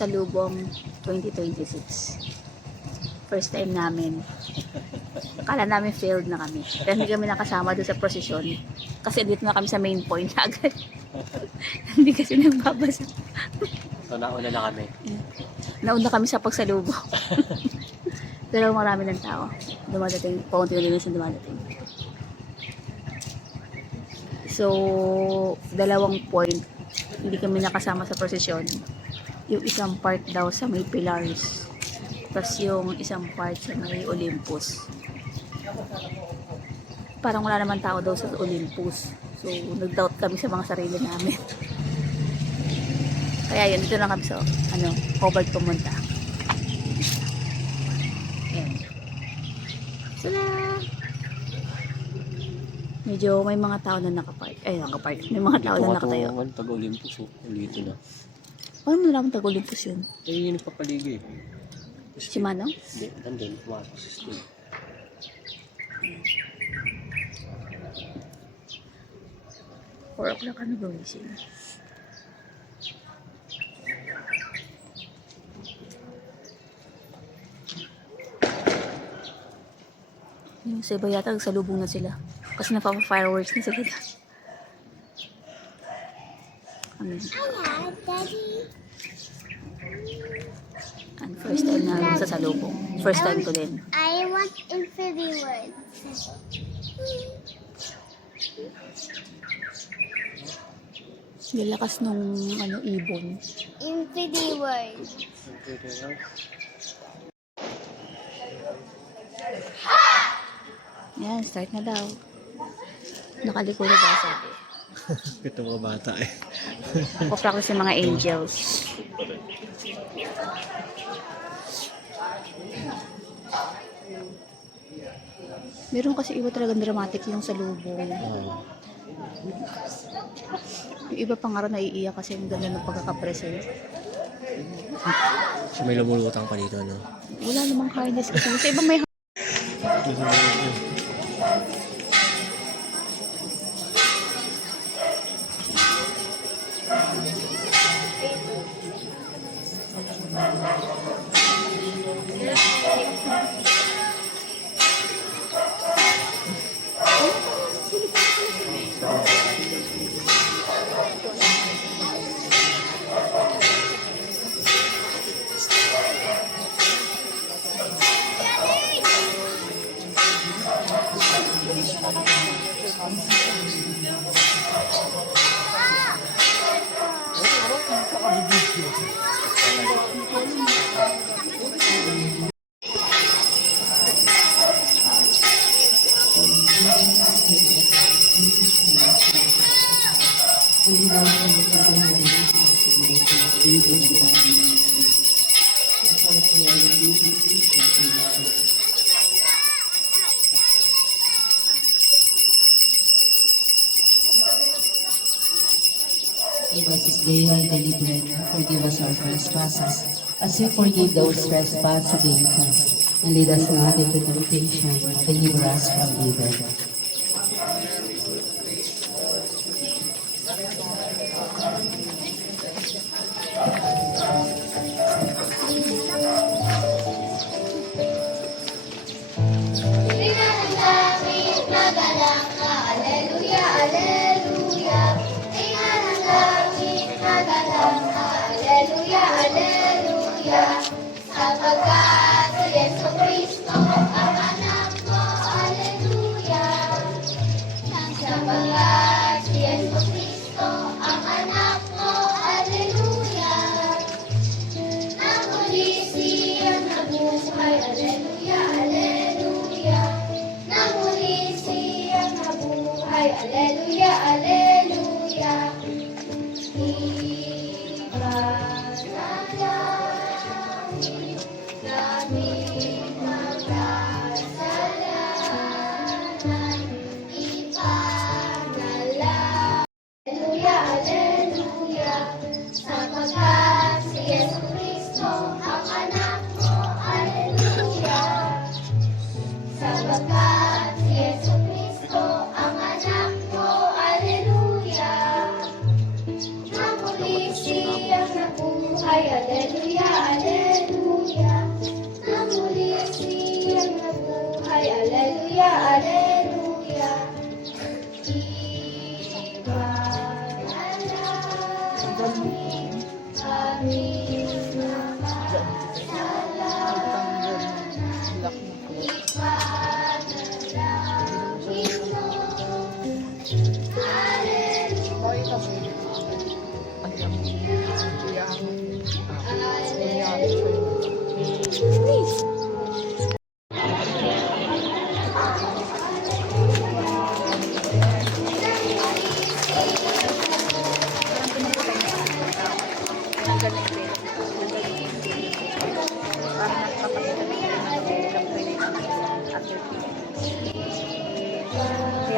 pasalubong 2026. First time namin. Akala namin failed na kami. Pero hindi kami nakasama doon sa prosesyon. Kasi dito na kami sa main point agad. Hindi kasi nagbabasa. So, nauna na kami. Nauna kami sa pagsalubong. Pero marami ng tao. Dumadating. Paunti na din dumadating. So, dalawang point. Hindi kami nakasama sa prosesyon. Yung isang part daw sa may pillars. Tapos yung isang part sa may Olympus. Parang wala naman tao daw sa Olympus. So, nag-doubt kami sa mga sarili namin. Kaya yun, dito lang kami sa, Hobart pumunta. Ayan. Sana! Medyo may mga tao na nakapark. Nakapark. May mga tao na nakatayo. Ito taga-Olympus. Dito na. Paano mo naman taga-Olympus yun? Yun yung papaligi. Si Manong? Hindi, nandun. Pumasok sa school. 4 o'clock kami gumising. Yung sa iba yata nagsalubong na sila. Kasi napapa-fireworks na sila. And first time na sa salubong. First time ko din. I want infinity words. Nilakas nung ibon. Infinity words. Yan, start na daw. Nakaliko na daw sabi. Ito mga bata eh. Papractice yung mga angels. Meron kasi iba talagang dramatic yung salubong. Yung iba pang araw naiiyak kasi yung ganda ng pagkakapresent. So, may lumulutang pa dito, no? Wala namang harness kasi. Sa iba may Give us this day our daily bread, and forgive us our trespasses, as we forgive those trespass against us. And lead us not into temptation, but deliver us from evil. Sapagkat si Yesu Kristo ang anak mo, Alleluia. Sapagkat si Yesu Kristo ang anak mo, Alleluia. Namuli siyang nabuhay, Alleluia, Alleluia. Namuli siyang nabuhay, Alleluia, Alleluia. Sapagkat si Yesu Kristo ang anak mo, Alleluia.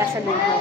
Kaya sa lugar.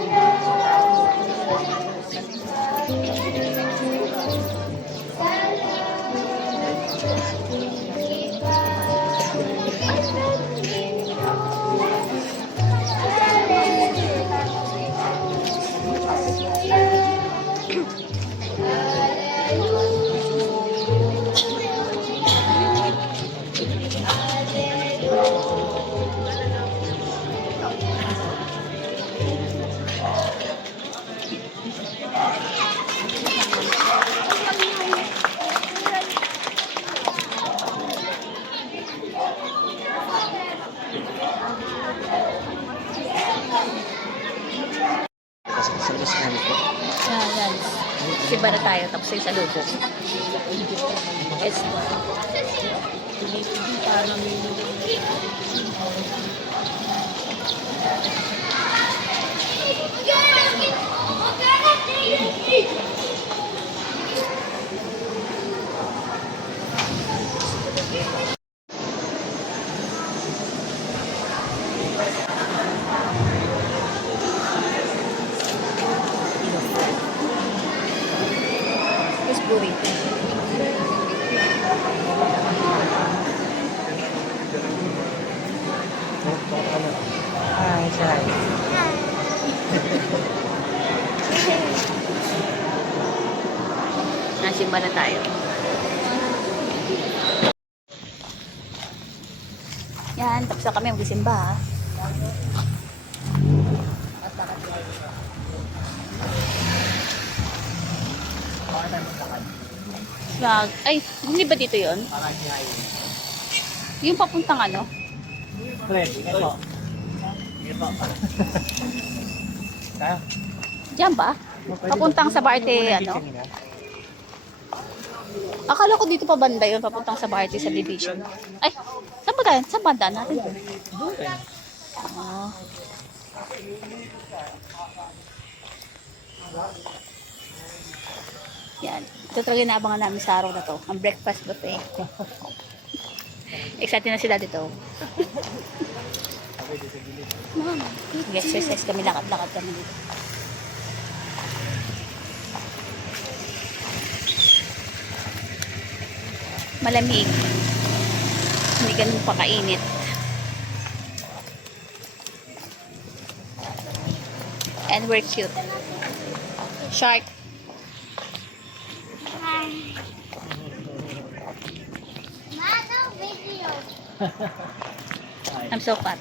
Kasi sa restaurant po. Yan. Siba na tayo, tapos yung salubong. It's, it's burrito. Hi, Chai. Nasimba na tayo. Yan, tapos na kami magsimba. Swag. Ay, hindi ba dito yon? Yung papuntang ano? Diyan ba? Papuntang sa Barte, ano? Akala ko dito pa banda yun, papuntang sa Barte sa Division. Ay, saan ba tayo? Saan banda natin? Oh. Yan. Ito talaga inaabangan namin sa araw na to. Ang breakfast buffet. Excited na sila dito. Exercise kami, lakad-lakad kami dito. Malamig. Hindi ganun pa kainit. And we're cute. Shark. Mano, video. I'm so fat.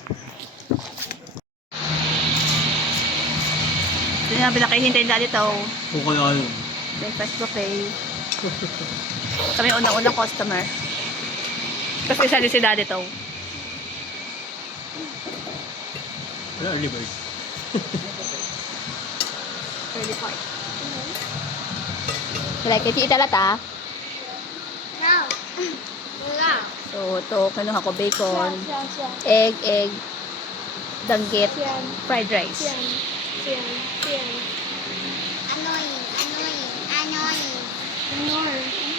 Ito na pinakahintay na dito. Kukuyol. Breakfast buffet. Kami unang-unang customer. Kasi isa din si Daddy to. Wala, early bird. Early part. Like, iti italata. No. Wala. So, ito, kinuha ko bacon, egg, danggit, Yan. fried rice. Yan. Annoying. Annoying. Annoying. Annoying.